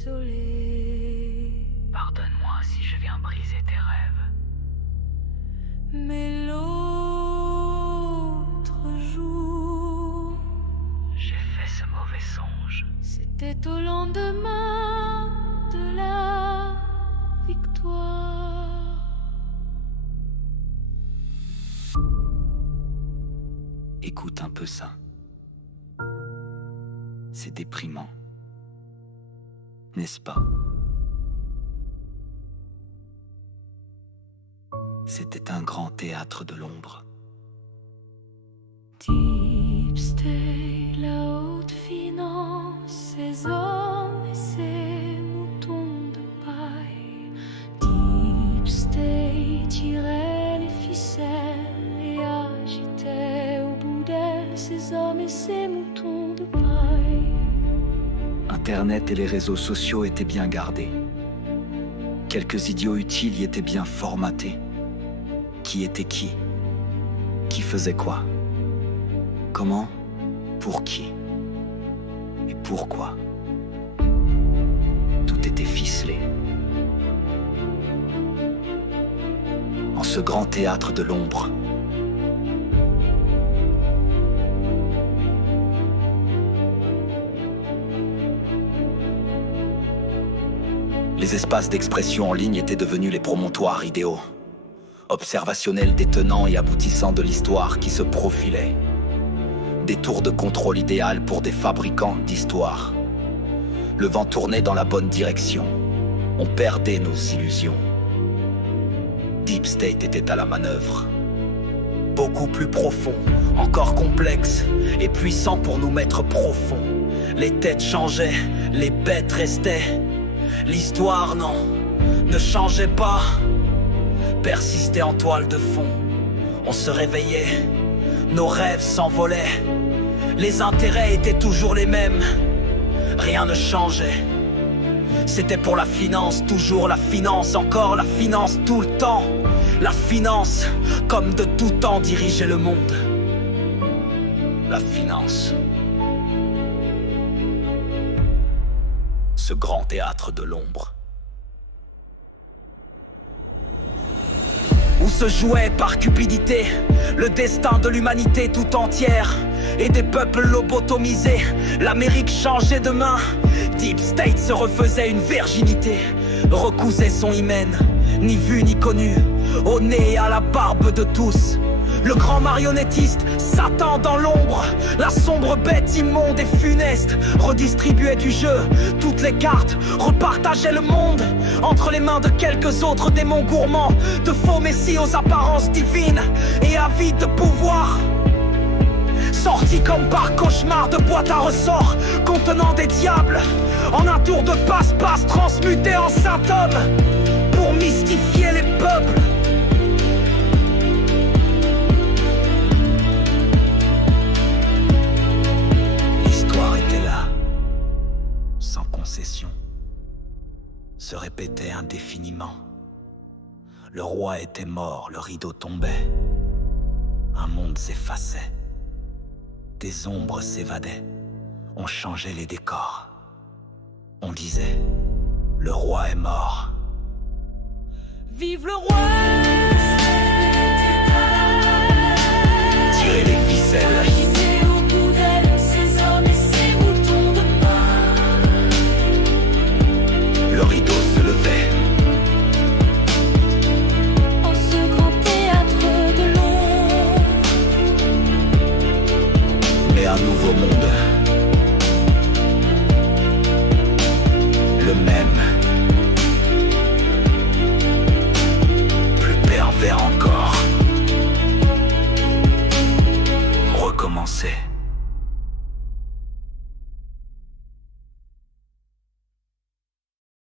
désolée. Pardonne-moi si je viens briser tes rêves. Mais l'autre jour, J'ai fait ce mauvais songe. c'était au lendemain de la victoire. Écoute un peu ça. C'est déprimant. N'est-ce pas? C'était un grand théâtre de l'ombre. Deep State, la haute finance, ses hommes et ses moutons de paille. Deep State tirait les ficelles et agitait au bout d'elle ses hommes et ses moutons de paille. Internet et les réseaux sociaux étaient bien gardés. Quelques idiots utiles y étaient bien formatés. Qui était qui? Qui faisait quoi? Comment? Pour qui? Et pourquoi? Tout était ficelé. En ce grand théâtre de l'ombre, les espaces d'expression en ligne étaient devenus les promontoires idéaux, observationnels des tenants et aboutissants de l'histoire qui se profilait. Des tours de contrôle idéales pour des fabricants d'histoire. Le vent tournait dans la bonne direction. On perdait nos illusions. Deep State était à la manœuvre. Beaucoup plus profond, encore complexe et puissant pour nous mettre profond. Les têtes changeaient, les bêtes restaient. L'histoire, non, ne changeait pas. Persistait en toile de fond. On se réveillait, nos rêves s'envolaient. Les intérêts étaient toujours les mêmes. Rien ne changeait. C'était pour la finance, toujours la finance, encore la finance tout le temps. La finance, comme de tout temps, dirigeait le monde. La finance. Ce grand théâtre de l'ombre. Où se jouait par cupidité le destin de l'humanité tout entière et des peuples lobotomisés. L'Amérique changeait de main. Deep State se refaisait une virginité, recousait son hymen, ni vu ni connu, au nez et à la barbe de tous. Le grand marionnettiste, Satan dans l'ombre, la sombre bête immonde et funeste, redistribuait du jeu toutes les cartes, repartageait le monde entre les mains de quelques autres démons gourmands, de faux messies aux apparences divines et avides de pouvoir. Sortis comme par cauchemar de boîtes à ressorts contenant des diables, en un tour de passe-passe transmutés en saint homme pour mystifier les peuples. L'histoire était là, sans concession, se répétait indéfiniment. Le roi était mort, le rideau tombait, un monde s'effaçait. Des ombres s'évadaient, on changeait les décors. On disait, le roi est mort. Vive le roi! Tirez les ficelles. Agiter au bout d'elle ses hommes et ses moutons de paille. Le rideau se levait. En ce grand théâtre de l'ombre, Mais un nouveau monde